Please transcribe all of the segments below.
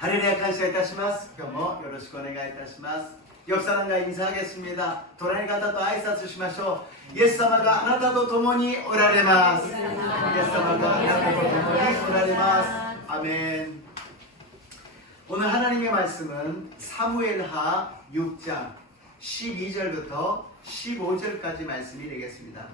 ハレルヤ感謝いたします。今日もよろしくお願いいたします。옆 사람과 인사하겠습니다.隣の方と挨拶しましょう。イエス様があなたと共におられます。イエス様があなたと共におられます。아멘. 오늘 하나님의 말씀은 사무엘하 6장 12절부터 15절까지 말씀이 되겠습니다.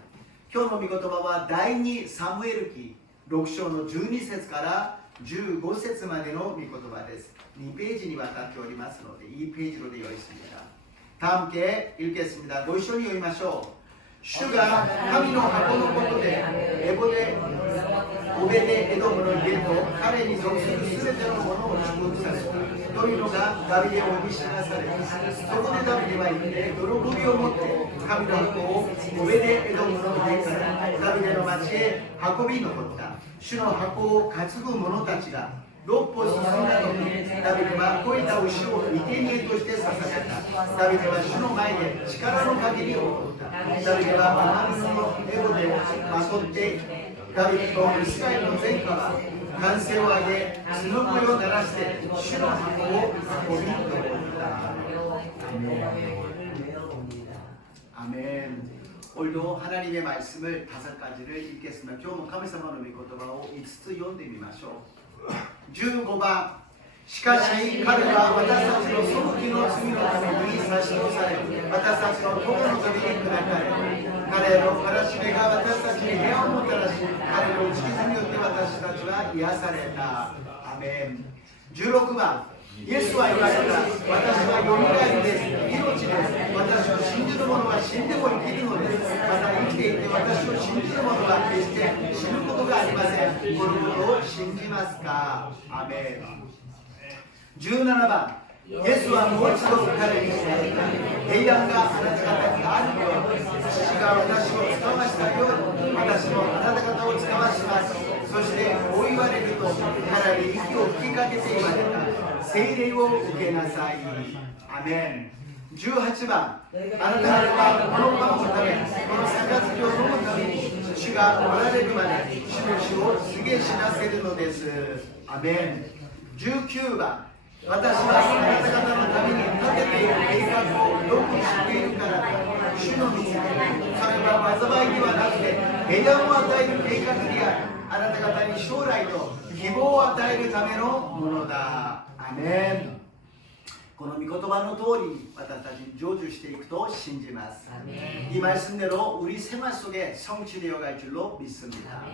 今日の御言葉は第2サムエル記6章の12節から15節までの御言葉です。2ページにわたっておりますので이 페이지로 되어 있습니다. 다 함께 읽겠습니다. 고이쇼니 읽마쇼. 주가神の箱のことでエボデオベデエドムの家と彼に属するすべてのものを祝福されたというのがダビデ王に知らされます。そこでダビデは言って喜びを持って神の箱をオベデエドムの家からダビデの町へ運び残った。主の箱を担ぐ者たちが6歩進んだ時ダビデは肥えた牛を生贄として捧げた。ダビデは主の前で力の限りを取った。ダビデは雨のエボデをまとってダビデとイスラエルの全家は歓声を上げ角声を鳴らして主の箱を運び残った。아멘. 오늘도 하나님의 말씀을 5가지를 읽겠습니다. 今日も神様の御言葉を5つ読んでみましょう。15番。しかし彼は私たちの背きの罪のために差し通され、私たちの咎のために砕かれ、彼の悲しみが私たちに平安をもたらし、彼の打ち傷によって私たちは癒された。アメン。16番。イエスは言われた。私はよみがえりです。命です。私を信じる者は死んでも生きるのです。また生きていて私を信じる者は決して死ぬことがありません。このことを信じますか。アメン。17番。イエスはもう一度彼に伝えた。平安があなた方にあるように、父が私を使わしたように、私もあなた方を使わします。そしてこう言われると、彼に息を吹きかけて言われた。聖霊を受けなさい。アメン。18番。あなた方はこのパンのため、この杯を飲むために、主がおられるまで、主の死を告げ知らせるのです。アメン。19番。私はあなた方のために立てている計画をよく知っているからだ。主の道で、それは災いではなくて、平安を与える計画である。あなた方に将来と希望を与えるためのものだ。アメン。この御言葉の通りに私たちに成就していくと信じます。이 말씀대로 우리 생활 속에 성취되어 갈 줄로 믿습니다.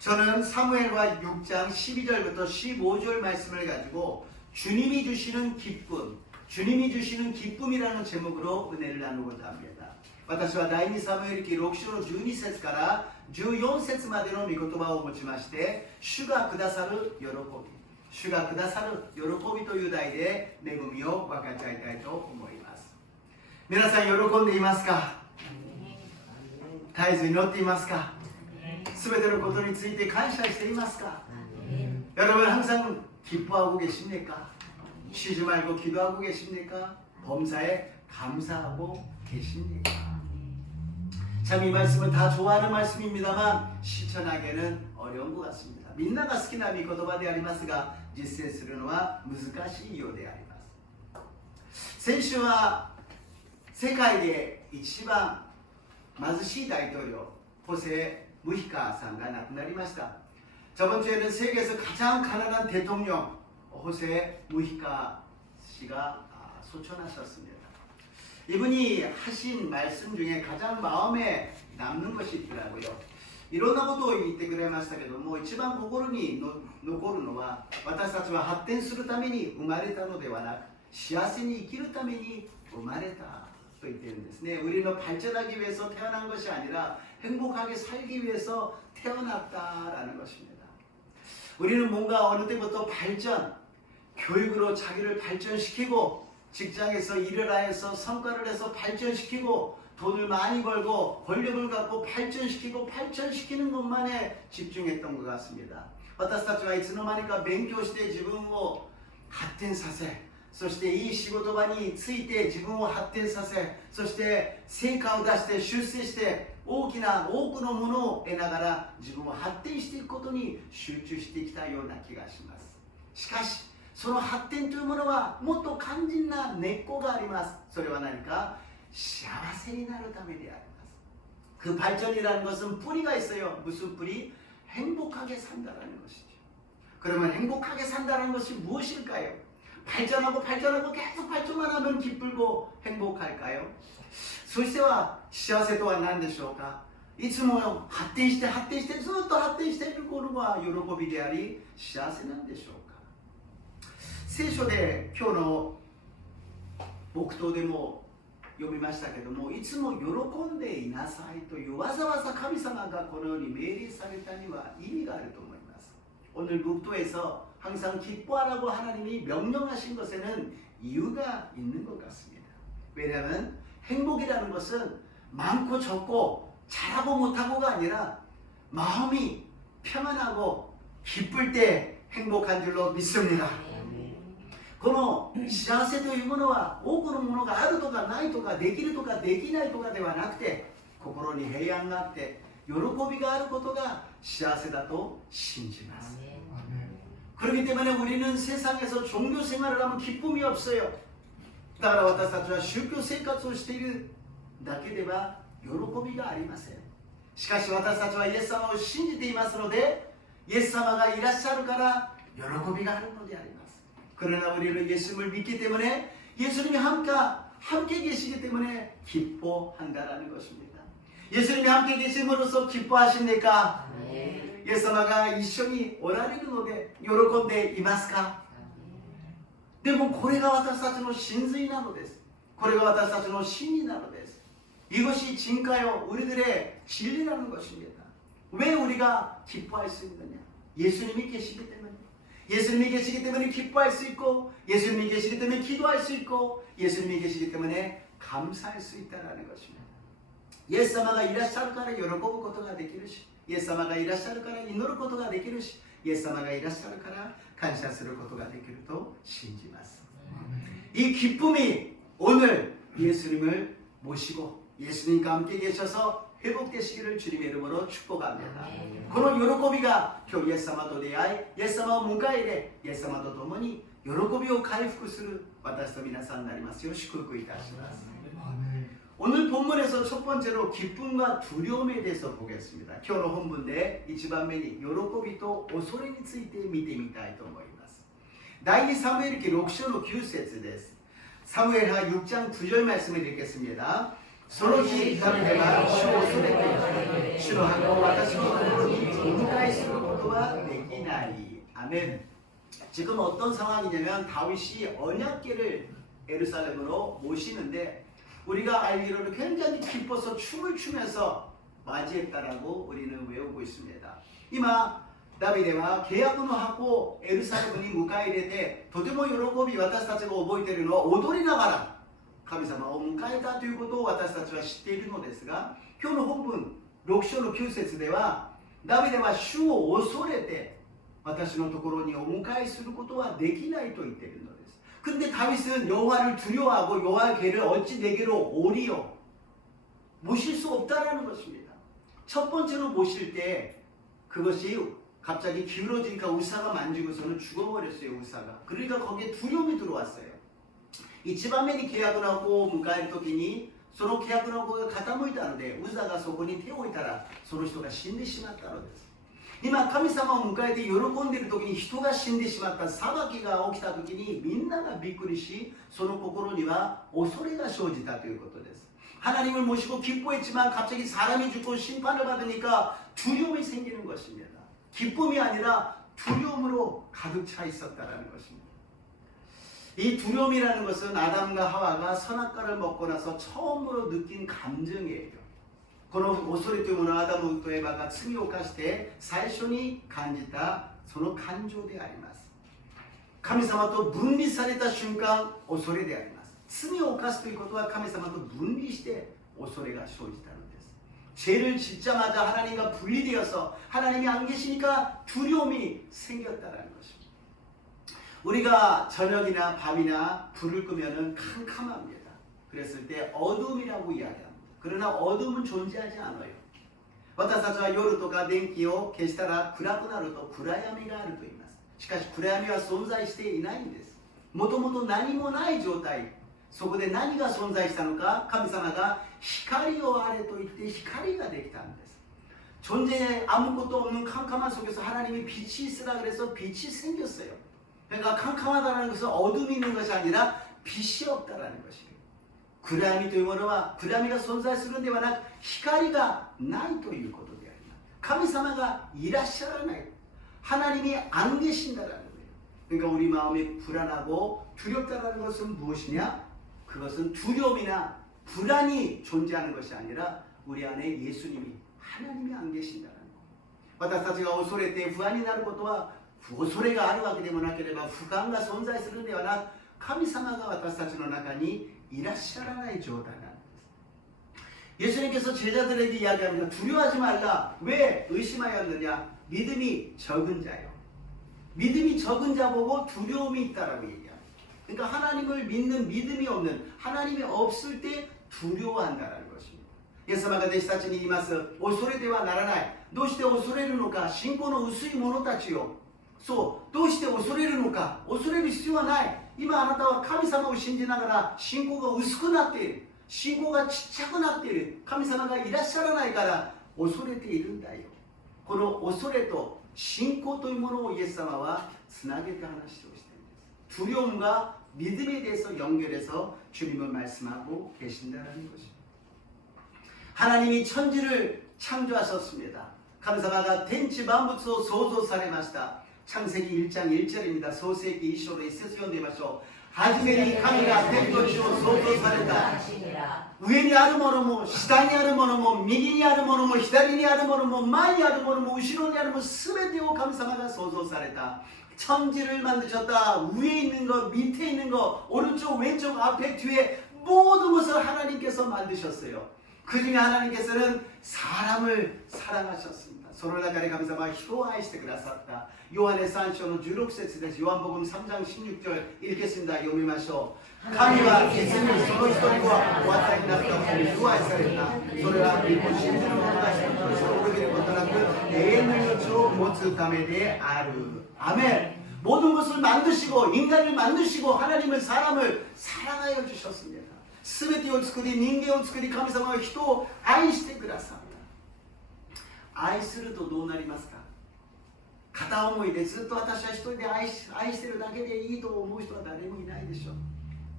저는 사무엘하 6장 12절부터 15절 말씀을 가지고 주님이 주시는 기쁨, 주님이 주시는 기쁨이라는 제목으로 은혜를 나누고자 합니다. 私は第2サムエル記6章の12節から14節までの御言葉を持ちまして、主がくださる喜び、主がくださる喜びという題で恵みを分かち合いたいと思います。皆さん喜んでいますか？絶えず祈っていますか？すべてのことについて感謝していますか？여러분 항상 기뻐하고 계십니까? 쉬지 말고 기도하고 계십니까? 범사에 감사하고 계십니까? 참 이 말씀은 다 좋아하는 말씀입니다만 실천하기는 어려운 것 같습니다. みんなが好きな御言葉でありますが実践するのは難しいようであります。先週は世界で一番貧しい大統領ホセ・ムヒカさんが亡くなりました。 저번 주에는 세계에서 가장 가난한 대통령 호세 무히카 씨가 소천하셨습니다. 이분이 하신 말씀 중에 가장 마음에 남는 것이 있더라고요. いろんなことを言ってくれましたけども、一番心に残るのは、私たちは発展するために生まれたのではなく、幸せに生きるために生まれたと言っているんですね。 우리는 발전하기 위해서 태어난 것이 아니라 행복하게 살기 위해서 태어났다라는 것입니다. 우리는 뭔가 어느 때부터 발전, 교육으로 자기를 발전시키고 직장에서 일을 해서 성과를 해서 발전시키고 돈을 많이 벌고 권력을 갖고 발전시키는 것만에 집중했던 것 같습니다. 私たちはいつの間にか勉強して自分を発展させ、そしていい仕事場について自分を発展させ、そして成果を出して出世して多くのものを得ながら自分を発展していくことに集中してきたような気がします。しかしその発展というものはもっと肝心な根っこがあります。それは何か幸せになるためであります。그 발전이라는 것은 뿌리가 있어요. 무슨 뿌리? 행복하게 산다라는 것이죠. 그러면 행복하게 산다는 것이 무엇일까요? 발전하고 계속 발전만 하면 기쁘고 행복할까요? そしては幸せとは何でしょうか？いつも発展してずっと発展していることは喜びであり幸せなんでしょうか？聖書で今日の黙祷でも読みましたけども、いつも喜んでいなさいというわざわざ神様がこのように命令されたには意味があると思います。 오늘 묵도에서 항상 기뻐하라고 하나님이 명령하신 것에는 이유가 있는 것 같습니다. 왜냐하면 행복이라는 것은 많고 적고 잘하고 못하고가 아니라 마음이 평안하고 기쁠 때 행복한 줄로 믿습니다. この幸せというものは多くのものがあるとかないとかできるとかできないとかではなくて、心に平安があって喜びがあることが幸せだと信じます。 그렇기 때문에 우리는 세상에서 종교 생활을 하면 기쁨이 없어요. 따라 私たちは宗教生活をしているだけでは喜びがありません。しかし私たちはイエス様を信じていますので、イエス様がいらっしゃるから喜びがあるのであります。 그러나 우리는 예수님을 믿기 때문에 예수님이 함께 계시기 때문에 기뻐한다라는 것입니다. 예수님이 함께 계심으로써 기뻐하십니까? 네. 예수님과 一緒におられるので喜んでいますか? でもこれが私たちの真髄なのです。これが私たちの真理なのです。 이것이 진가요 우리들의 진리라는 것입니다. 왜 우리가 기뻐할 수 있느냐? 예수님이 계시기 때문에. 예수님이 계시기 때문에 기뻐할 수 있고, 예수님이 계시기 때문에 기도할 수 있고, 예수님이 계시기 때문에 감사할 수 있다는 것입니다. イエス様がいらっしゃるから喜ぶことができるし、イエス様がいらっしゃるから祈ることができるし、イエス様がいらっしゃるから感謝することができると信じます。이 기쁨이 오늘 예수님을 모시고 예수님과 함께 계셔서 회복되시기를 주님의 이름으로 축복합니다. この喜びが今日イエス様と出会い、イエス様を迎え入れ、イエス様と共に喜びを回復する私と皆さんになりますよう祝福いたします。 오늘 본문에서 첫 번째로 기쁨과 두려움에 대해서 보겠습니다. 今日の本文で一番目に喜びと恐れについて見てみたいと思います。第2サムエル記6章の9節です。 사무엘하 6장 9절 말씀을 읽겠습니다. その日ダビデは主を恐れて主の墓を私のところにお迎えすることはできない。아멘. 지금 어떤 상황이냐면 다윗이 언약궤를 예루살렘으로 모시는데 우리가 알기로는 굉장히 기뻐서 춤을 추면서 맞이했다라고 우리는 외우고 있습니다. 이마 다비데와 계약을 하고 예루살렘을 迎え入れてとても喜び私たちが覚えているのは踊りながら神様を迎えたということを私たちは知っているのですが、今日の本文6章の9節ではダビデは主を恐れて私のところにお迎えすることはできないと言っているのです。 근데 다윗은 여호와를 두려워하고 여호와의 궤를 어찌 내게로 오리요? 모실 수 없다라는 것입니다. 첫 번째로 모실 때 그것이 갑자기 기울어지니까 우사가 만지고서는 죽어버렸어요. 우사가. 그러니까 거기에 두려움이 들어왔어요. 一番目に契約の子を迎えるときにその契約の子が傾いたのでウザがそこに手を置いたらその人が死んでしまったのです。 今神様を迎えて喜んでいる時に人が死んでしまった裁きが起きた時にみんながびっくりしその心には恐れが生じたということです。 하나님을 모시고 기뻐했지만 갑자기 사람이 죽고 심판을 받으니까 두려움이 생기는 것입니다. 기쁨이 아니라 두려움으로 가득 차 있었다는 것입니다. 이 두려움이라는 것은 아담과 하와가 선악과를 먹고 나서 처음으로 느낀 감정이에요. この恐れというものはアダムとエバが罪を犯して最初に感じたその感情であります。神様と分離された瞬間恐れであります。罪を犯すということは神様と分離して恐れが生じたのです。 죄를 짓자마자 하나님과 분리되어서 하나님이 안 계시니까 두려움이 생겼다는 것입니다. 우리가 저녁이나 밤이나 불을 끄면은 캄캄합니다. 그랬을 때 어둠이라고 이야기합니다. 그러나 어둠은 존재하지 않아요. 私たちは夜とか電気を消したら暗くなると暗闇があると言います。しかし暗闇は存在していないんです。もともと何もない状態。そこで何が存在したのか、神様が光をあれと言って光ができたんです。존재에 아무것도 없는 캄캄한 속에서 하나님이 빛이 있으라 그래서 빛이 생겼어요. 그러니까 캄캄하다는 것은 어둠이 있는 것이 아니라 빛이 없다라는 것이에요. 暗闇というものは暗闇が存在するのではなく光がないということであります。神様がいらっしゃらない。 하나님이 안 계신다라는 거예요. 그러니까 우리 마음이 불안하고 두렵다라는 것은 무엇이냐? 그것은 두려움이나 불안이 존재하는 것이 아니라 우리 안에 예수님이 하나님이 안 계신다는 거. 私たちが恐れて不安になることは恐れがあるわけでもなければ不安が存在するのではなく神様が私たちの中にいらっしゃらない状態なんです。 예수님께서 제자들에게 이야기합니다. 두려워하지 말라. 왜 의심하였느냐? 믿음이 적은 자요. 믿음이 적은 자 보고 두려움이 있다라고 얘기합니다. 그러니까 하나님을 믿는 믿음이 없는 하나님이 없을 때 두려워한다라는 것입니다. イエス様が弟子たちに言います。恐れてはならない。どうして恐れるのか。信仰の薄い者たちよ。そう。どうして恐れるのか。恐れる必要はない。今あなたは神様を信じながら信仰が薄くなっている。信仰がちっちゃくなっている。神様がいらっしゃらないから恐れているんだよ。この恐れと信仰というものをイエス様はつなげて話をしているんです。 두려움과 믿음에 대해서 연결해서 주님은 말씀하고 계신다는 것입니다. 하나님이 천지를 창조하셨습니다. 감사마가 텐치 만부터 소조사레마시다. 창세기 1장 1절입니다. 소세기 2章で一節読んでみましょう。初めに神が天と地を創造された。上にあるものも下にあるものも右にあるものも左にあるものも前にあるものも後ろにあるもの全てを神様が創造された。 천지를 만드셨다. 위에 있는 것, 밑에 있는 것, 오른쪽, 왼쪽, 앞에, 뒤에 모든 것을 하나님께서 만드셨어요. 그 중에 하나님께서는 사람을 사랑하셨습니다. その中で神様は人を愛してくださった。ヨハネ3章の16節です。ヨハン복음 3장 16절 읽겠습니다. 読みましょう。神は実にその一人をお与えになったことに不愛された。それは御子信じる者たちの命を滅びることなく永遠の命を持つためである。 아멘. 모든 것을 만드시고 인간을 만드시고 하나님은 사람을 사랑하여 주셨습니다. 全てを作り人間を作り神様は人を愛してくださった。愛するとどうなりますか。片思いでずっと私は一人で愛してるだけでいいと思う人は誰もいないでしょう。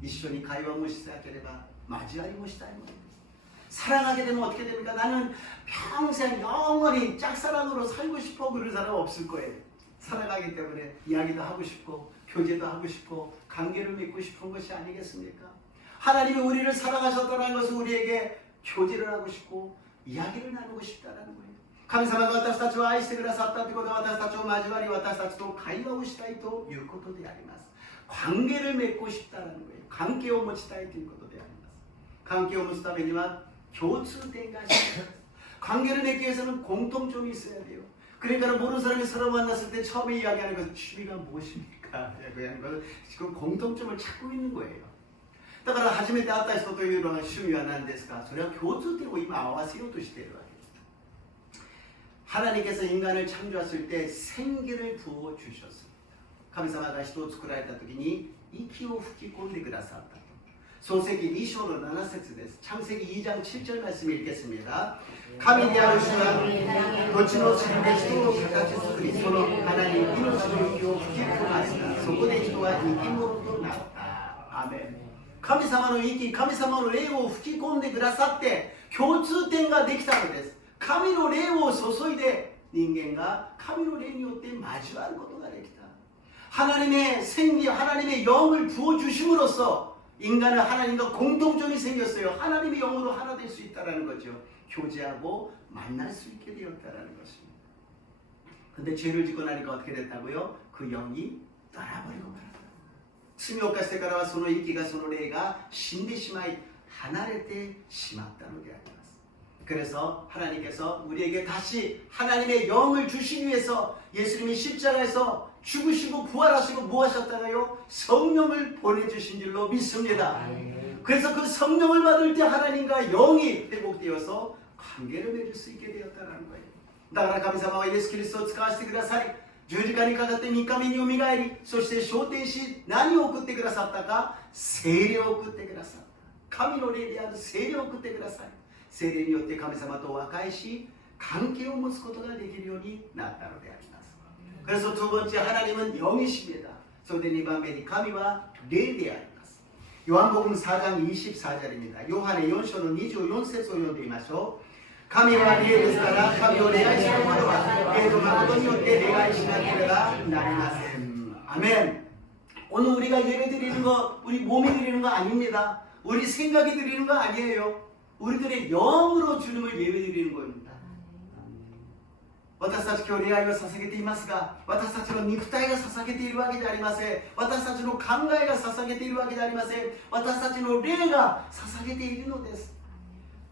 一緒に会話もしたければ交わりもしたいものです。 사랑하게 되면 어떻게 됩니까? 나는 평생 영원히 짝사랑으로 살고 싶어. 그런 사람 없을 거예요. 사랑하기 때문에 이야기도 하고 싶고 교제도 하고 싶고 관계를 맺고 싶은 것이 아니겠습니까? 하나님이 우리를 사랑하셨다는 것은 우리에게 교제를 하고 싶고 이야기를 나누고 싶다는 거예요. 神様が私たちを愛してくださったということは私たちを交わり私たちと会話をしたいということであります。 관계를 맺고 싶다는 거예요. 관계を持ちたいということであります。 관계を持つためには 교수된가 관계를 맺기 위해서는 공통점이 있어야 돼요. 그러니까 모르는 사람이 서로 만났을 때 처음에 이야기하는 것은 취미가 무엇입니까? 하는 것은 지금 공통점을 찾고 있는 거예요. だから初めて会った人というのは趣味は何ですか? それは共通点を今合わせようとしているわけです。 하나님께서 인간을 창조하실 때 생기를 부어 주셨습니다. 神様が人を作られた時に息を吹き込んでくださった。 創世記2章の7節です。 창세기 2장 7절 말씀 읽겠습니다. 神である主は土地の塵で人を形作りその花に命の息を吹き込まれた。そこで人は生き物となった。アーメン。 神様の息、神様の霊を吹き込んでくださって共通点ができたのです。 神の霊を注いで人間が神の霊によって交わることができた。 하나님의 생기, 하나님의 영을 부어주심으로써 인간은 하나님과 공통점이 생겼어요. 하나님의 영으로 하나 될 수 있다는 거죠. 교제하고 만날 수 있게 되었다는 것입니다. 근데 죄를 짓고 나니까 어떻게 됐다고요? 그 영이 떠나버리고 말았다. 罪を犯してからはその息がその霊が死んでしまい離れてしまったのであります。 그래서 하나님께서 우리에게 다시 하나님의 영을 주시기 위해서 예수님이 십자가에서 죽으시고 부활하시고 뭐 하셨다가요? 성령을 보내주신 줄로 믿습니다. 그래서 그 성령을 받을 때 하나님과 영이 회복되어서 관계를 맺을 수 있게 되었다는 거예요. だから神様はイエス・キリストを使わせてください。十字架にかかって3日目によみがえり、そして昇天し、何を送ってくださったか、聖霊を送ってくださった。神の霊である聖霊を送ってください。聖霊によって神様と和解し、関係を持つことができるようになったのであります。 그래서 두 번째 하나님은 영이십니다. それで2番目に神は霊であります。 요한복음 4장 24절입니다. 요한의 4章の24節を読んでみましょう。 神は霊ですから神を礼拝する者は霊と誠によって礼拝しなければなりません。아멘. 오늘 우리가 예배 드리는 거, 우리 몸이 드리는 거 아닙니다. 우리 생각이 드리는 거 아니에요. 우리들의 영으로 주님을 예배 드리는 겁니다. 私たち今日礼拝を捧げていますが、私たちの肉体が捧げているわけではありません。私たちの考えが捧げているわけではありません。私たちの霊が捧げているのです。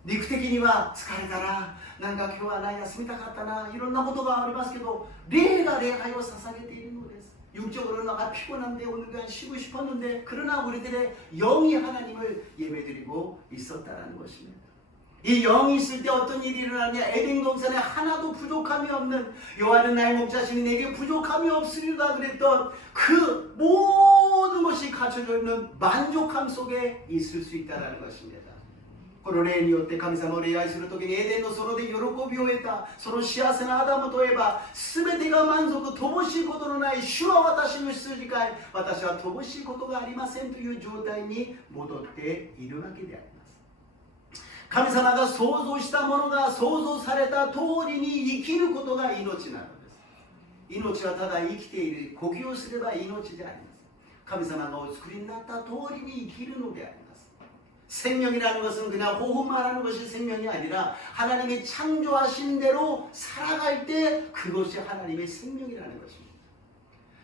肉的には疲れたな、なんか今日はな、休みたかったな、いろんなことがありますけど、霊が礼拝を捧げているのです。 육적으로는 아 피곤한데 오늘 그냥 쉬고 싶었는데, 그러나 우리들의 영이 하나님을 예배드리고 있었다는 것입니다. 이 영이 있을 때 어떤 일이 일어나냐. 에덴 동산에 하나도 부족함이 없는, 여호와는 나의 목자시니 내게 부족함이 없으리라 그랬던 그 모든 것이 갖춰져 있는 만족함 속에 있을 수 있다는 것입니다. この霊によって神様を礼拝するときにエデンの園で喜びを得たその幸せなアダムとエバ、全てが満足、乏しいことのない主は私の羊飼い、私は乏しいことがありませんという状態に戻っているわけであります。神様が創造したものが創造された通りに生きることが命なのです。命はただ生きている、呼吸をすれば命であります。神様がお作りになった通りに生きるのであります。 생명이라는 것은 그냥 호흡만 하는 것이 생명이 아니라 하나님이 창조하신 대로 살아갈 때 그것이 하나님의 생명이라는 것입니다.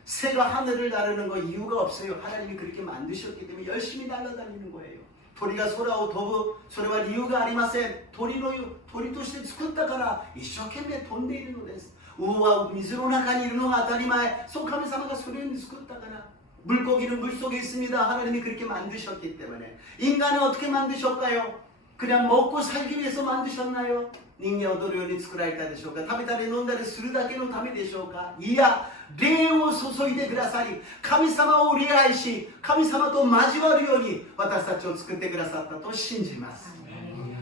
새가 하늘을 나르는 거 이유가 없어요. 하나님이 그렇게 만드셨기 때문에 열심히 날아다니는 거예요.鳥が空を飛ぶ、それは理由がありません。鳥として作ったから一生懸命飛んでいるのです。魚は水の中にいるのが当たり前。そう神様がそれに作ったから。 물고기는 물속에 있습니다. 하나님이 그렇게 만드셨기 때문에. 인간을 어떻게 만드셨까요? 그냥 먹고 살기 위해서 만드셨나요? 人間をどのように作られたでしょうか。食べたり飲んだりするだけのためでしょうか。いや、霊を注いでくださり、神様を礼拝し、神様と交わるように私たちを作ってくださったと信じます。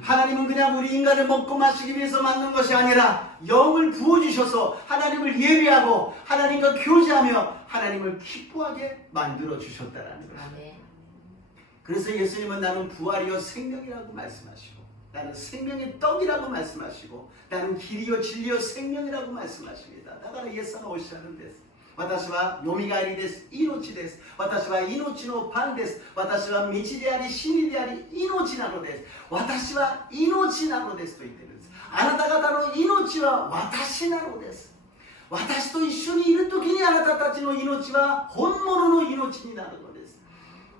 하나님은 그냥 우리 인간을 먹고 마시기 위해서 만든 것이 아니라 영을 부어주셔서 하나님을 예배하고 하나님과 교제하며 하나님을 기뻐하게 만들어 주셨다는 것입니다. 그래서 예수님은 나는 부활이요 생명이라고 말씀하시고, 나는 생명의 떡이라고 말씀하시고, 나는 길이요 진리요 생명이라고 말씀하십니다. 나가는 예수가 오시라는 데스. 私はよみがえりです。命です。私は命のパンです。私は道であり真理であり命なのです。私は命なのですと言っているんです。あなた方の命は私なのです。私と一緒にいるときにあなたたちの命は本物の命になるのです。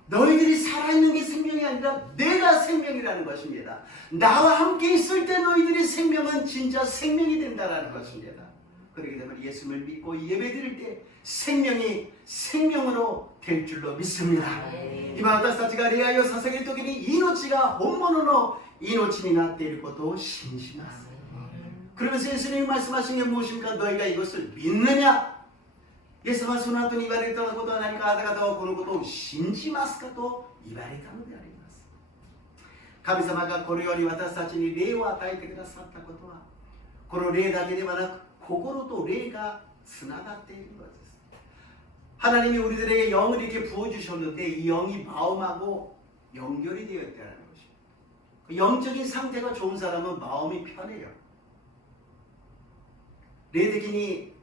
너희들이 살아있는 게 생명이 아니라 내가 생명이라는 것입니다. 나와 함께 있을 때 너희들의 생명은 진짜 생명이 된다는 것입니다. 그렇기 때문에 예수님을 믿고 예배드릴 때 생명이 생명으로 될 줄로 믿습니다. 今私たちが礼拝を捧げるときに命が本物の命になっていることを信じます。 그러면서 예수님이 말씀하신 게 무엇입니까? 너희가 이것을 믿느냐? イエス様はその後に言われたことは何か、あなた方はこのことを信じますかと言われたのであります。神様がこのように私たちに霊を与えてくださったことは、この霊だけではなく心と霊がつながっているのです。 하나님이 우리들에게 영을 이렇게 부어주셨는데 이 영이 마음하고 연결이 되어 있다는 것입니다. 영적인 상태가 좋은 사람은 마음이 편해요. 霊的に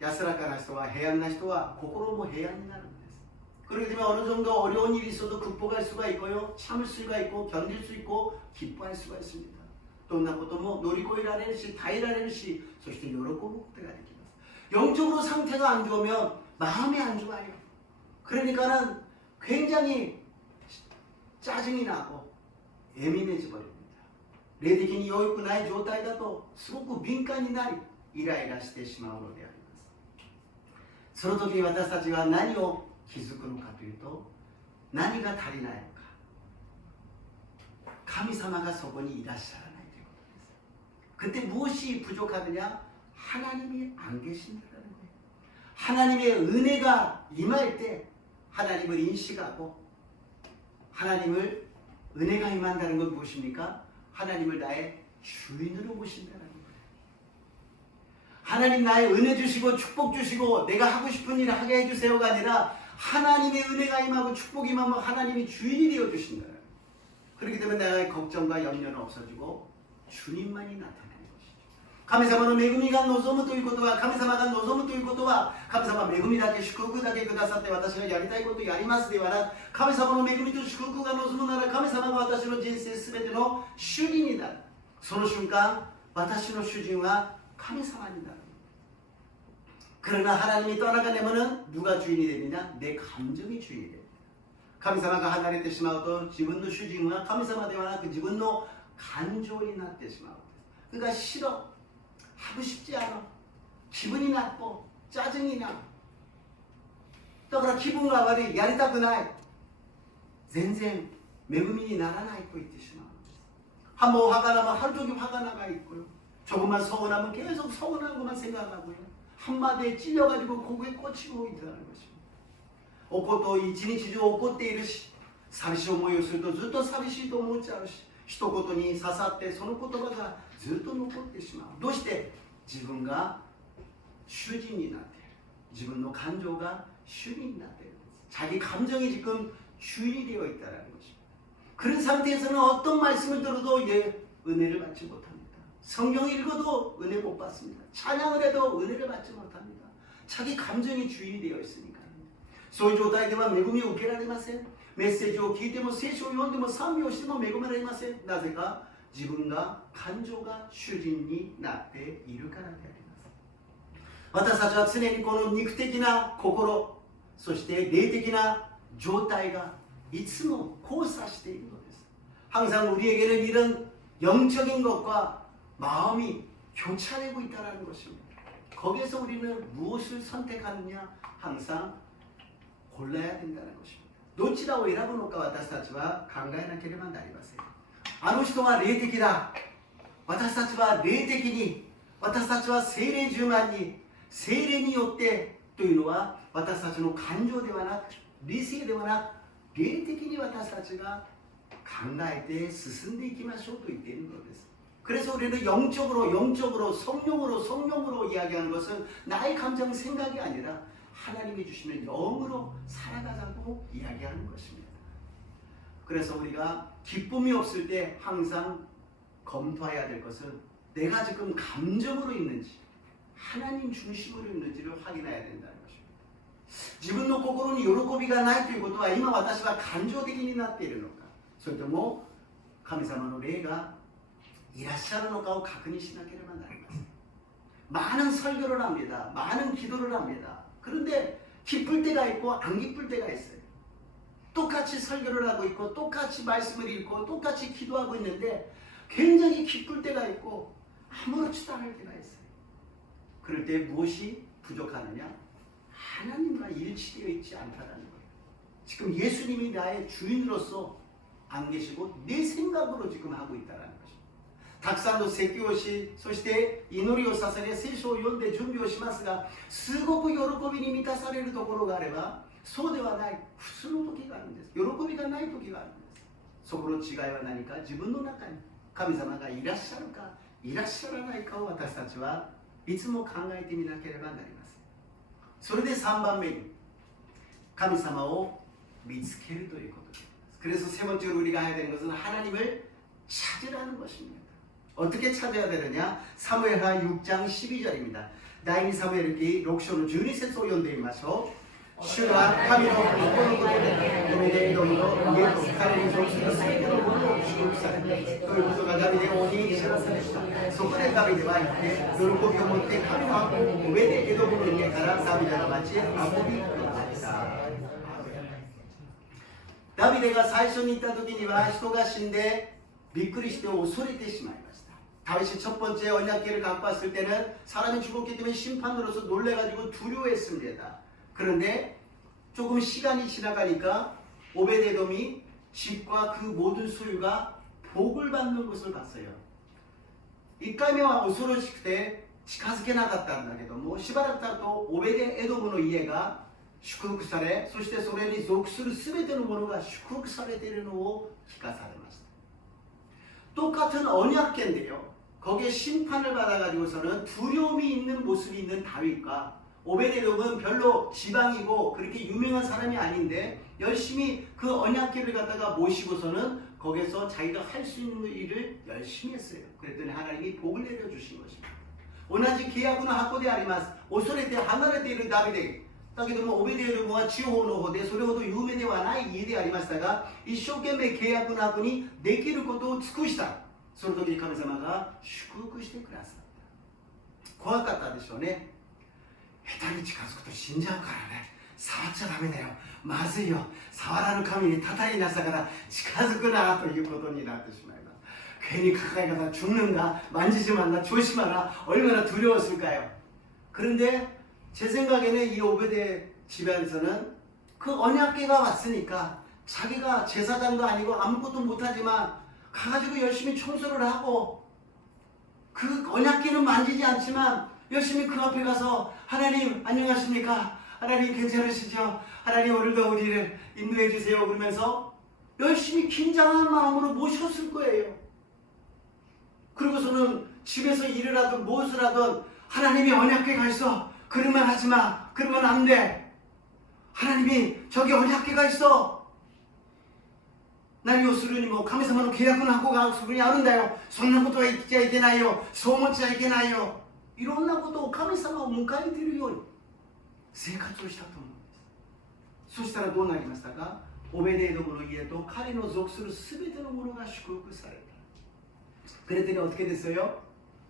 安らかな人は平安な人は心も平安になるんです。 그렇기 때문에 어느 정도 어려운 일이 있어도 극복할 수가 있고요, 참을 수가 있고 견딜 수 있고 기뻐할 수가 있습니다. どんなことも乗り越えられるし耐えられるし、そして喜ぶことができます。 영적으로 상태가 안 좋으면 마음이 안 좋아요. 그러니까는 굉장히 짜증이 나고 예민해져 버립니다. 霊的に良くない状態だとすごく敏感になりイライラしてしまうのであります。 その時に私たちは何を気づくのかというと、何が足りないのか、神様がそこにいらっしゃらないということです。 그때 무엇이 부족하느냐? 하나님이 안 계신다는 거예요. 하나님의 은혜가 임할 때 하나님을 인식하고 하나님을 은혜가 임한다는 건 무엇입니까? 하나님을 나의 주인으로 모신다는 거예요. 하나님 나의 은혜 주시고 축복 주시고 내가 하고 싶은 일을 하게 해주세요가 아니라 하나님의 은혜가 임하고 축복이 임하면 하나님이 주인이 되어 주신다. 그렇기 때문에 나의 걱정과 염려는 없어지고 주님만이 나타나는 것이죠. 神様の恵みが望むということは、神様が望むということは、神様は恵みだけ祝福だけくださって私がやりたいことをやりますではなく、神様の恵みと祝福が望むなら神様が私の人生すべての主人になる。その瞬間、私の主人は神様になる。 그러나 하나님이 떠나가려면 누가 주인이 되느냐? 내 감정이 주인이 됩니다. 神様が離れてしまうと自分の主人は神様ではなく自分の感情になってしまう。 그러니까 싫어, 하고 싶지 않아, 기분이 나빠, 짜증이 나. だから気分が悪い、やりたくない。全然恵みにならないと言ってしまう。 한번 화가 나면 하루 종일 화가 나가 있고요. 조금만 서운하면 계속 서운한 것만 생각하고요. 한마디에 찔려가지고 고개 꽂히고 있다는 것입니다. 怒ると一日中怒っているし、寂しい思いをするとずっと寂しいと思っちゃうし、一言に刺さってその言葉がずっと残ってしまう。どうして自分が主人になっている。自分の感情が主人になっている。 자기 감정이 지금 주인이 되어 있다는 것입니다. 그런 상태에서는 어떤 말씀을 들어도 은혜를 받지 못합니다. 성경을 읽어도 은혜 못 받습니다. 찬양을 해도 은혜를 받지 못합니다. 자기 감정이 주인이 되어 있으니까. そういう状態では恵みを受けられません。メッセージを聞いても聖書を読んでも賛美をしても恵まれません。なぜか自分が感情が主人になっているからであります。私たちは常にこの肉的な心、そして霊的な状態がいつも交差しているのです。 항상 우리에게는 이런 영적인 것과 마음이 교차되고 있다는 것입니다. 거기에서 우리는 무엇을 선택하느냐 항상 골라야 된다는 것입니다. どちらを選ぶのか私たちは考えなければなりません。あの人は霊的だ。私たちは霊的に、私たちは聖霊充満に、聖霊によってというのは私たちの感情ではなく、理性ではなく、霊的に私たちが考えて進んでいきましょうと言っているのです。 그래서 우리는 영적으로 성령으로 이야기하는 것은 나의 감정 생각이 아니라 하나님이 주시는 영으로 살아가자고 이야기하는 것입니다. 그래서 우리가 기쁨이 없을 때 항상 검토해야 될 것은 내가 지금 감정으로 있는지 하나님 중심으로 있는지를 확인해야 된다는 것입니다. 自分の心に喜びがないということは今私は感情的になっているのか、それとも神様の霊がいらっしゃるのかを確認しなければなりません。 많은 설교를 합니다. 많은 기도를 합니다. 그런데 기쁠 때가 있고 안 기쁠 때가 있어요. 똑같이 설교를 하고 있고 똑같이 말씀을 읽고 똑같이 기도하고 있는데 굉장히 기쁠 때가 있고 아무렇지도 않을 때가 있어요. 그럴 때 무엇이 부족하느냐? 하나님과 일치되어 있지 않다는 거예요. 지금 예수님이 나의 주인으로서 안 계시고 내 생각으로 지금 하고 있다는 거예요. たくさんの説教をし、そして祈りを捧げ、聖書を読んで準備をしますが、すごく喜びに満たされるところがあれば、そうではない普通の時があるんです。喜びがない時があるんです。そこの違いは何か、自分の中に神様がいらっしゃるか、いらっしゃらないかを私たちはいつも考えてみなければなりません。それで3番目に、神様を見つけるということです。 그래서 세 번째로 우리가 해야 되는 것은 하나님을 찾으라는 것입니다. 어떻게 찾아야 되느냐? 사무엘하 6장 12절입니다. 第2サムエル記6章の12節を読んでみましょう。主は神の心のことで、嫁で祈りの家と彼に属する全てのものを祝福されるということがダビデ王に知らされた。そこでダビデは言って、喜びを持って神の箱を上でエドムの家からダビデの町へ運び込まれた。ダビデが最初に行った時には人が死んでびっくりして恐れてしまいました。 다윗이 첫 번째 언약궤를 갖고 왔을 때는 사람이 죽었기 때문에 심판으로서 놀래가지고 두려워했습니다. 그런데 조금 시간이 지나가니까 오베데돔이 집과 그 모든 소유가 복을 받는 것을 봤어요. 1回目は恐ろしくて近づけなかったんだけども、しばらく経つとオベデエドムの家が祝福され、そしてそれに属する全てのものが祝福されているのを聞かされました. 똑같은 언약궤인데요. 거기에 심판을 받아가지고서는 두려움이 있는 모습이 있는 다윗과 오베데돔은 별로 지방이고 그렇게 유명한 사람이 아닌데 열심히 그 언약궤를 갖다가 모시고서는 거기서 자기가 할 수 있는 일을 열심히 했어요. 그랬더니 하나님이 복을 내려주신 것입니다. 同じ契約の箱であります。恐れて離れているダビデ。だけどもオベデエドムは地方の方でそれほど有名ではない家でありましたが、一生懸命契約の箱にできることを尽くした。その時に神様が祝福してくださった。怖かったでしょうね。下手に近づくと死んじゃうからね。触っちゃダメだよ。まずいよ。触らぬ神にたたりなさから近づくなということになってしまいます。 괜히 가까이 가다 죽는다. 만지지 말라. 조심하라. 얼마나 두려웠을까요? 그런데 제 생각에는 이 오베데 집안에서는 그 언약궤가 왔으니까 자기가 제사장도 아니고 아무것도 못하지만 가가지고 열심히 청소를 하고 그 언약궤는 만지지 않지만 열심히 그 앞에 가서 하나님 안녕하십니까? 하나님 괜찮으시죠? 하나님 오늘도 우리를 인도해 주세요. 그러면서 열심히 긴장한 마음으로 모셨을 거예요. 그리고서는 집에서 일을 하든 무엇을 하든 하나님이 언약궤가 있어. 그러면 하지마. 그러면 안 돼. 하나님이 저기 언약궤가 있어. 何をするにも神様の契約の箱がそこにあるんだよ。そんなことは言っちゃいけないよ。そう思っちゃいけないよ。いろんなことを神様を迎えているように生活をしたと思うんです。そしたらどうなりましたか。オベデエドムの家と彼の属するすべてのものが祝福された。 그랬더니 어떻게 됐어요?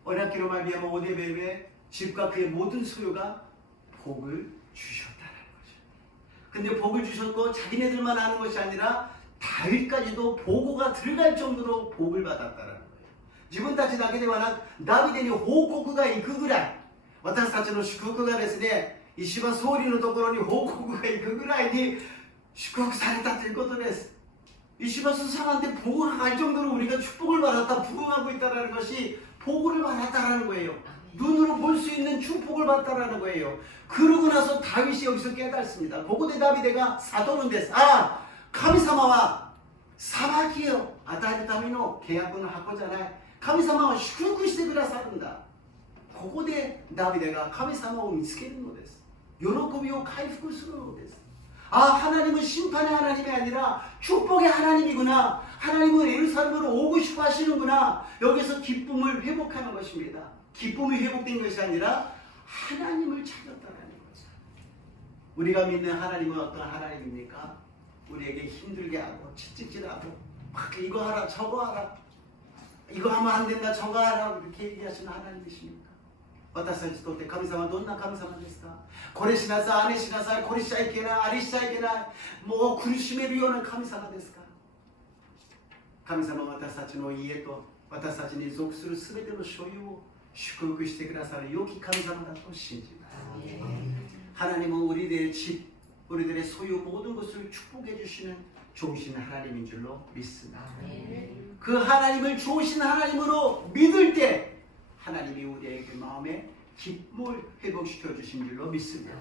언약궤로 말미암아 오데베에 집과 그의 모든 소유가 복을 주셨다는 거죠. 근데 복을 주셨고 자기네들만 아는 것이 아니라 다윗까지도 보고가 들어갈 정도로 복을 받았다는 거예요. 自分たちだけではなくダビデに報告が行くぐらい私たちの祝福がですね石破総理のところに報告が行くぐらいに祝福されたということです。 이시바 수상한테 복을 갈 정도로 우리가 축복을 받았다 부흥하고 있다는 것이 복을 받았다라는 거예요. 눈으로 볼 수 있는 축복을 받았다라는 거예요. 그러고 나서 다윗이 여기서 깨닫습니다. 고고대 다비데가 사도는 됐어. 아, 카미사마와 사바기요. 아다이드 다미노 계약군을 할 거잖아요. 카미사마와 슈쿠시대 그라사른다. 고고대 다비데가 카미사마を見つけるのです. 요노코비오 카이프쿠するのです. 아, 하나님은 심판의 하나님이 아니라 축복의 하나님이구나. 하나님은 예루살렘으로 오고 싶어 하시는구나. 여기서 기쁨을 회복하는 것입니다. 기쁨이 회복된 것이 아니라 하나님을 찾았다는 거죠. 우리가 믿는 하나님은 어떤 하나님입니까? 우리에게 힘들게 하고 채찍질하고 막 이거 하라 저거 하라 이거 하면 안 된다 저거 하라 이렇게 얘기하시는 하나님이십니까? 私たちにとって神様はどんな神様ですか。これしなさい、あれしなさい、これしちゃいけない、あれしちゃいけない、もう苦しめるような神様ですか。神様は私たちの家と私たちに属するすべての所有を祝福してくださる良き神様だと信じます。 하나님은 우리들의 집, 우리들의 소유 모든 것을 축복해 주시는 좋으신 하나님인 줄로 믿습니다. 그 하나님을 좋으신 하나님으로 믿을 때 하나님이 우리에게 마음에 기쁨을 회복시켜 주신 줄로 믿습니다.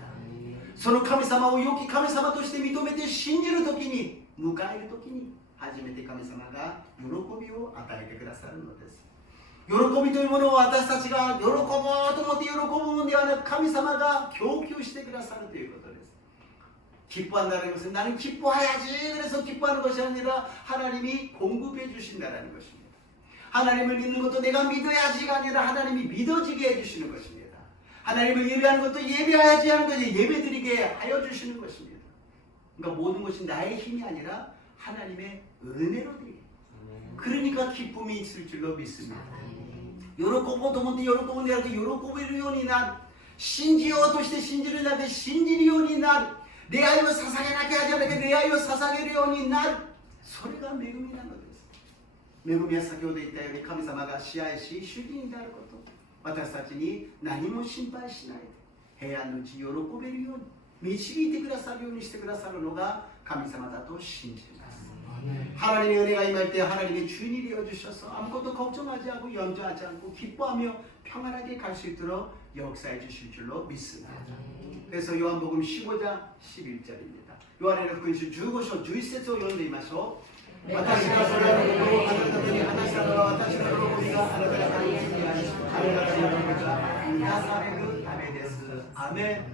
その神様を良き神様として認めて信じるときに、迎えるときに初めて神様が喜びを与えてくださるのです。喜びというものを私たちが喜ぼうと思って喜ぶものではなく、神様が供給してくださるということです。 기뻐한다는 것은 나는 기뻐해야지 그래서 기뻐하는 것이 아니라 하나님이 공급해 주신다는 것입니다. 하나님을 믿는 것도 내가 믿어야지가 아니라 하나님이 믿어지게 해주시는 것입니다. 하나님을 예배하는 것도 예배해야지 하는 것이 예배드리게 하여 주시는 것입니다. 그러니까 모든 것이 나의 힘이 아니라 하나님의 은혜로 드리게. 그러니까 기쁨이 있을 줄로 믿습니다. 喜ぼうと思って喜ぶんではなく、喜べるようになる。信じようとして信じるんじゃなくて信じるようになる。礼愛を捧げなきゃじゃなくて礼愛を捧げるようになる。それが恵みなのです。 恵みは先ほど言ったように神様が支配し主人であること、私たちに何も心配しないで平安のうち喜べるように導いてくださるようにしてくださるのが神様だと信じます。 하나님의 은혜가 임할 때 하나님의 주인이 되어주셔서 아무것도 걱정하지 않고 염려하지 않고 기뻐하며 평안하게 갈 수 있도록 역사해 주실 줄로 믿습니다. 그래서 요한복음 15장 11절입니다. 요한의福音書 15章11節を読んでみましょう。私がそれらのことをあなた方に話したのは私の喜びがあなた方についてあり、あなた方の喜びが満たされるためです。 아멘.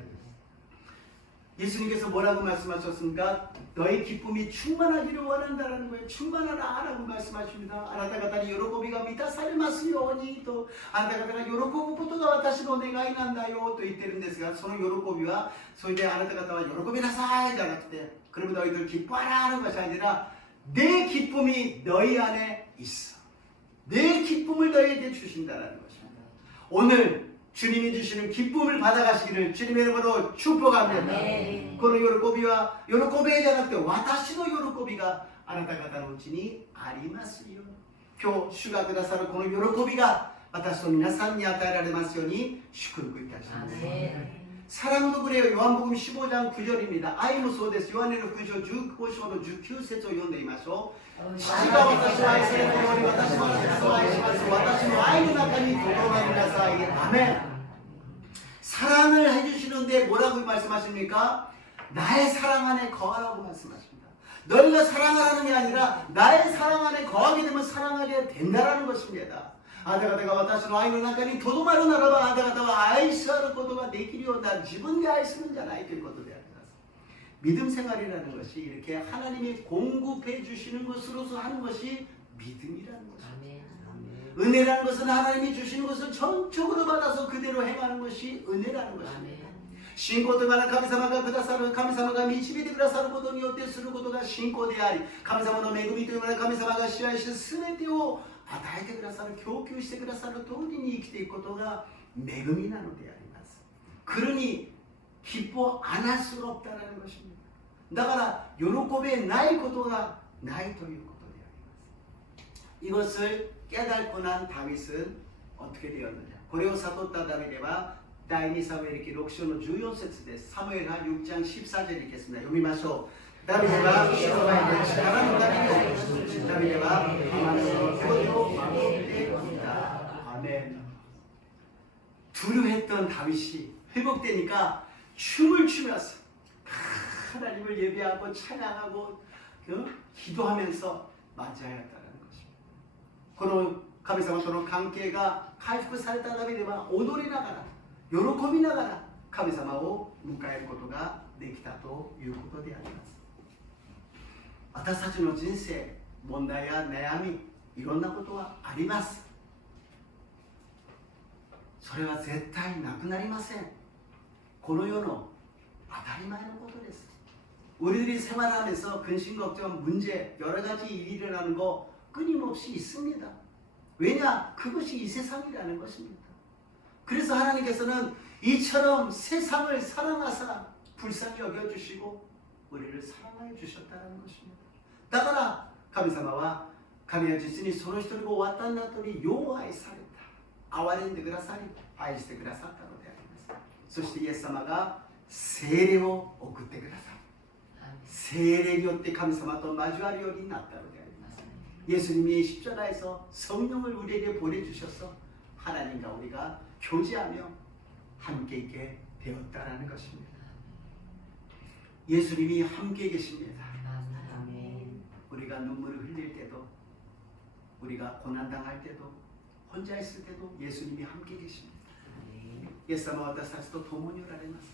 예수님께서 뭐라고 말씀하셨습니까? 너의 기쁨이 충만하기를 원한다라는 거예요. 충만하라라고 말씀하십니다. あなた方に喜びが満たされますようにと、あなた方が喜ぶことが私の願いなんだよと言ってるんですが、その喜びはそれであなた方は喜びなさいじゃなくて、 그러면 너희들 기뻐하라는 것이 아니라 내 기쁨이 너희 안에 있어. 내 기쁨을 너희에게 주신다라는 것입니다. 오늘 주님이 주시는 기쁨을 받아가시기를 주님의 이름으로 축복합니다. 그런 요르코비와 요르코비じゃなくて私の喜びがあなた方のうちにありますよ。今日主がくださるこの喜びが私と皆さんに与えられますように祝福いたします。 사랑도 그래요. 요한복음 15장 9절입니다. 아이모 소데스. 요한의福音書 15章の19節を読んでみましょう。父が私を愛せるように私も父を愛します。私の愛の中にとどまりなさい。아멘. 사랑을 해주시는데 뭐라고 말씀하십니까? 나의 사랑 안에 거하라고 말씀하십니다. 너희가 사랑하라는 게 아니라 나의 사랑 안에 거하게 되면 사랑하게 된다라는 것입니다. あなた方が私の愛の中にとどまるならばあなた方は愛し合うことができるようになる。自分で愛するんじゃないということであります。 믿음 생활이라는 것이 이렇게 하나님이 공급해 주시는 것으로서 하는 것이 믿음이라는 것입니다. 은혜라는 것은 하나님이 주시는 것을 전적으로 받아서 그대로 행하는 것이 은혜라는 것입니다. 信仰というのは神様がくださる、神様が導いてくださることによってすることが信仰であり、神様の恵みというのは神様が支配して全てを与えてくださる、供給してくださる通りに生きていくことが恵みなのであります。 그러니 기뻐 안 할 수가 없다는 것입니다. だから喜べないことがないということであります。 이것을 깨닫고 난 다윗은 어떻게 되었느냐? これを悟ったダビデは第2サムエル記6章の14節です。サムエルは6장 14절 읽겠습니다. 読みましょう。 다윗과 시로바의 사랑을 가지고 다윗과 하나님의 표도 막을 겁니다. 아멘. 두려했던 다윗이 회복되니까 춤을 추면서 하나님을 예배하고 찬양하고 기도하면서 맞이하였다는 것입니다. この神様との関係が回復されたダビデは踊りながら喜びながら神様を迎えることができたということであります。 私たちの人生、問題や悩み、いろんなことはあります。それは絶対なくなりません。この世の当たり前のことです。 우리들이 생활하면서 근심, 걱정, 문제, 여러 가지 일이 일어나는 거 끊임없이 있습니다. 왜냐? 그것이 이 세상이라는 것입니다. 그래서 하나님께서는 이처럼 세상을 사랑하사 불쌍히 여겨주시고 우리를 사랑하여 주셨다는 것입니다. だから神様は神は実にその一人をお与えになったりよう愛された、憐れんでくださり愛してくださったのであります。そしてイエス様が聖霊を送ってくださる。聖霊によって神様と交わるようになったのであります。 예수님이 십자가에서 성령을 우리에게 보내주셔서 하나님과 우리가 교제하며 함께 있게 되었다라는 것입니다. 예수님이 함께 계십니다. 우리가 눈물을 흘릴 때도, 우리가 고난당할 때도, 혼자 있을 때도 예수님이 함께 계십니다. イエス様は私たちと共におられます。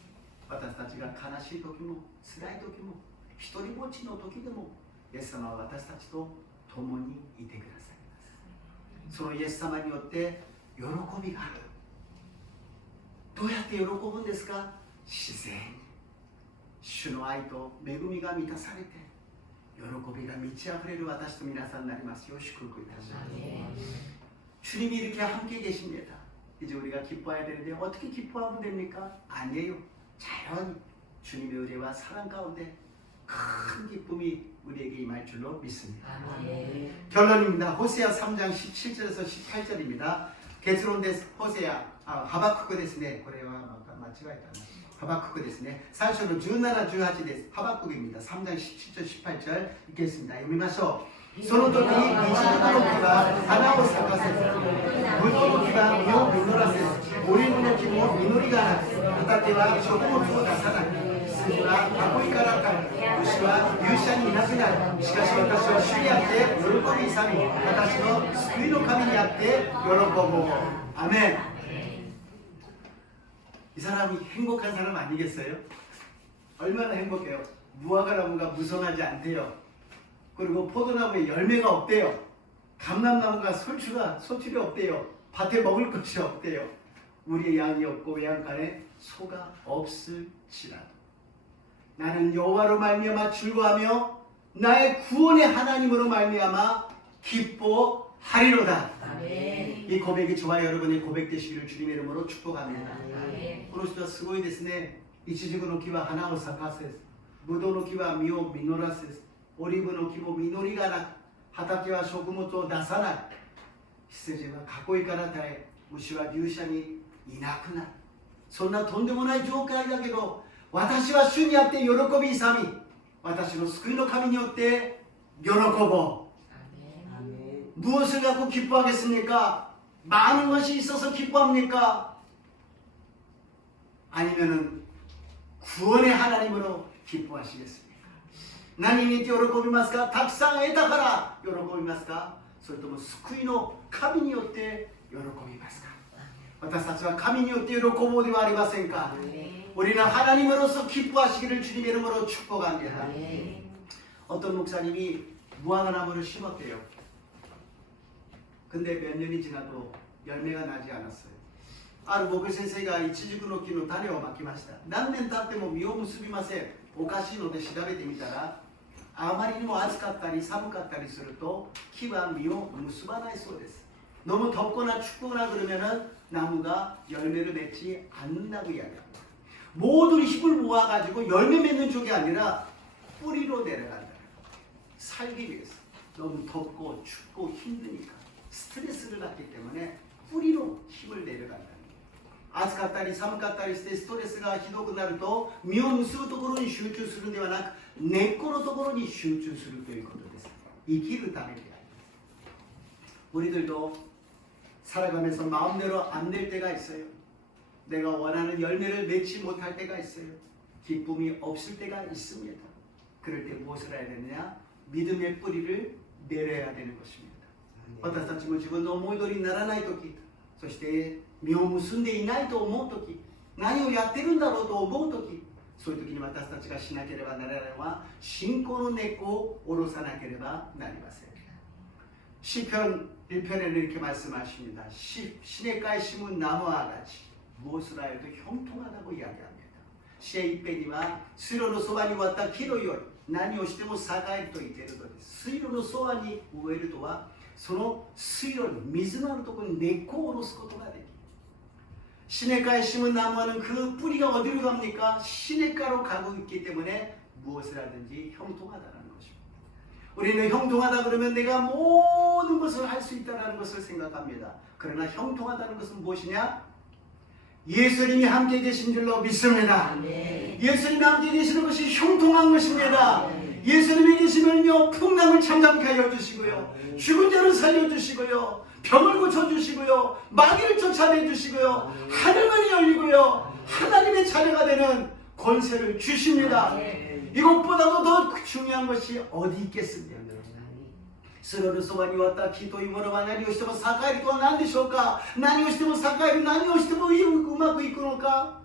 私たちが悲しい時も辛い時も一人ぼっちの時でもイエス様は私たちと共にいてくださいます。そのイエス様によって喜びがある。どうやって喜ぶんですか？自然に主の愛と恵みが満たされて喜びが満ち溢れる私と皆さんになりますよう祝福いたします。 주님이 이렇게 함께 계십니다. 이제 우리가 기뻐해야 되는데 어떻게 기뻐하면 됩니까? 아니에요. 자연히 주님의 은혜와 사랑 가운데 큰 기쁨이 우리에게 임할 줄로 믿습니다. 결론입니다. 호세아 3장 17절에서 18절입니다. 結論です。ホセア、ハバククですね。これは間違えたな。 하박국 ですね。最初の17、18です。ハバクク입니다。3장 17절、18절 읽겠습니다。読みましょう。その時、イチジクの木は花を咲かせず、ブドウの木は実を実らせず、オリーブの木も実りがなく、畑は食物を出さない。羊は囲いからかる。牛は牛舎にいなくなる。しかし私は主にあって喜び勇み、私の救いの神にあって喜ぼう。アメン。이 사람이 행복한 사람 아니겠어요? 얼마나 행복해요. 무화과나무가 무성하지 않대요. 그리고 포도나무에 열매가 없대요. 감람나무가 소출이 없대요. 밭에 먹을 것이 없대요. 우리의 양이 없고 외양간에 소가 없을지라도 나는 여호와로 말미암아 즐거하며 나의 구원의 하나님으로 말미암아 기뻐하리로다. 아멘. 이 고백이 저와 여러분의 고백 되시기를 주님의 이름으로 축복합니다. 아멘. この人はすごいですね。イチジクの木は花を咲かせず、ブドウの木は実を実らせず、オリーブの木も実りがなく、畑は食物を出さない。羊は囲いから絶え、牛は牛舎にいなくなる。そんなとんでもない状態だけど、私は主にあって喜び勇み、私の救いの神によって喜ぼう。 무엇을 갖고 기뻐하겠습니까? 많은 것이 있어서 기뻐합니까? 아니면은 구원의 하나님으로 기뻐하시겠습니까? 何に喜びますか? たくさん得たから喜びますか? それとも救いの神によって喜びますか? 私たちは神によって喜ぼうではありませんか? 우리는 하나님으로서 기뻐하시기를 주님의 이름으로 축복합니다. 어떤 목사님이 무화과나무를 심었대요. 근데 몇 년이 지나도 열매가 나지 않았어요. ある牧師先生がイチジクの木の種をまきました。何年経っても実を結びません。おかしいので調べてみたら、あまりにも暑かったり寒かったりすると木は実を結ばないそうです。 너무 덥거나 춥거나 그러면은 나무가 열매를 맺지 않는다고 이야기합니다. 모든 힘을 모아가지고 열매 맺는 쪽이 아니라 뿌리로 내려간다. 살기 위해서. 너무 덥고 춥고 힘드니까 스트레스를 받기 때문에 뿌리로 힘을 내려간다는 거예요. 暑かったり寒かったりしてストレスがひどくなると実を結ぶところに集中するのではなく根っこのところに集中するということです。生きるためにあります。 우리들도 살아가면서 마음대로 안 될 때가 있어요. 내가 원하는 열매를 맺지 못할 때가 있어요. 기쁨이 없을 때가 있습니다. 그럴 때 무엇을 해야 되느냐? 믿음의 뿌리를 내려야 되는 것입니다. 私たちも自分の思い通りにならないとき、そして実を結んでいないと思うとき、何をやってるんだろうと思うとき、そういうときに私たちがしなければならないのは信仰の根っこを下ろさなければなりません。 시편 1편에는 이렇게 말씀하십니다. 시냇가에 심은 나무와 같이 무엇을 하여도 형통하다고 이야기합니다. 시의 이빼니와 수로의 소환이 왔다 기로요何をしても栄えると言っているのです。水路のそばに植えるとはその水路に水のあるところに根っこを下ろすことができる。 시냇가에 심은 나무는 그 뿌리가 어디로 갑니까? 시냇가로 가고 있기 때문에 무엇을 하든지 형통하다는 것입니다. 우리는 형통하다 그러면 내가 모든 것을 할 수 있다는 것을 생각합니다. 그러나 형통하다는 것은 무엇이냐? 예수님이 함께 계신 줄로 믿습니다. 예수님이 함께 계시는 것이 형통한 것입니다. 예수님이 계시면요 풍랑을 잠잠케 하여 주시고요, 죽은 자를 살려주시고요, 병을 고쳐주시고요, 마귀를 쫓아내주시고요, 하늘문이 열리고요, 하나님의 자녀가 되는 권세를 주십니다. 이것보다도 더 중요한 것이 어디 있겠습니까? スロルそばに渡きというものは何をしても栄えるとは何でしょうか。何をしても栄える、何をしてもうまくいくのか。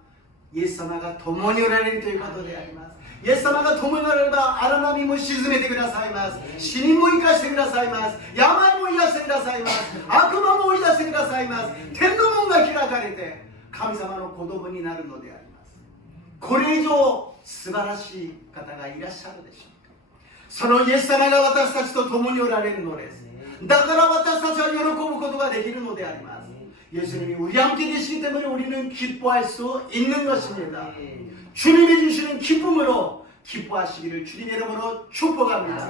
イエス様が共におられるということであります。イエス様が共におられれば荒波も沈めてくださいます。死人も生かしてくださいます。病も癒してくださいます。悪魔も追い出してくださいます。天の門が開かれて神様の子供になるのであります。これ以上素晴らしい方がいらっしゃるでしょう。 そのイエス様が私たちと共におられるのです。だから私たちは喜ぶことができるのであります。예수님이 우리와 함께 계시기 때문에 우리는 기뻐할 수 있는 것입니다. 주님이 주시는 기쁨으로 기뻐하시기를 주님의 이름으로 축복합니다.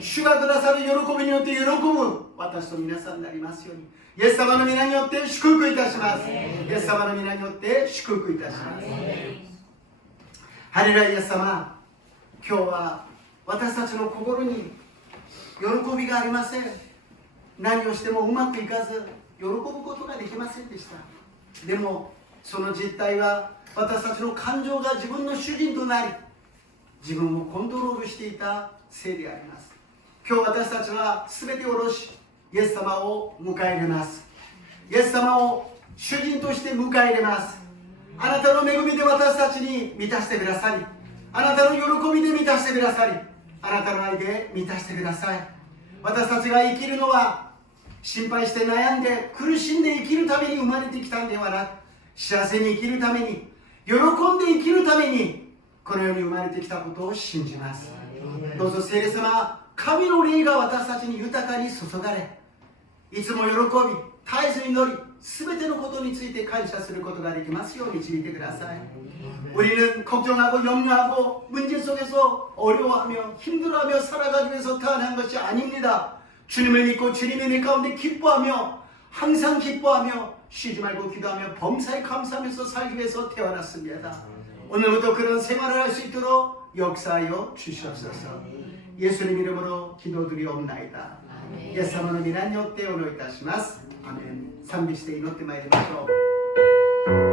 주가 그다사를 喜びによって喜ぶ私と皆さんになりますように。イエス様の皆によって祝福いたします。イエス様の皆によって祝福いたします。ハレルヤイエス様、今日は私たちの心に喜びがありません。何をしてもうまくいかず喜ぶことができませんでした。でもその実態は私たちの感情が自分の主人となり、自分をコントロールしていたせいであります。今日私たちは全てを下ろし、イエス様を迎え入れます。イエス様を主人として迎え入れます。あなたの恵みで私たちに満たしてくださり、あなたの喜びで満たしてくださり、あなたの愛で満たしてください。私たちが生きるのは心配して悩んで苦しんで生きるために生まれてきたんではなく、幸せに生きるために、喜んで生きるためにこの世に生まれてきたことを信じます。どうぞ聖霊様、神の霊が私たちに豊かに注がれ、いつも喜び絶えず祈り、全てのことについて感謝することができますよう導いてください。우리는 걱정하고 염려하고 문제 속에서 어려워하며 힘들어하며 살아가기 위해서 태어난 것이 아닙니다. 주님을 믿고 주님의 내 가운데 기뻐하며 항상 기뻐하며 쉬지 말고 기도하며 범사에 감사하면서 살기 위해서 태어났습니다. 오늘부터 그런 생활을 할 수 있도록 역사하여 주시옵소서. 예수님 이름으로 기도드리옵나이다. 예수様の皆によってお祈りいたします。アメン。賛美して祈ってまいりましょう。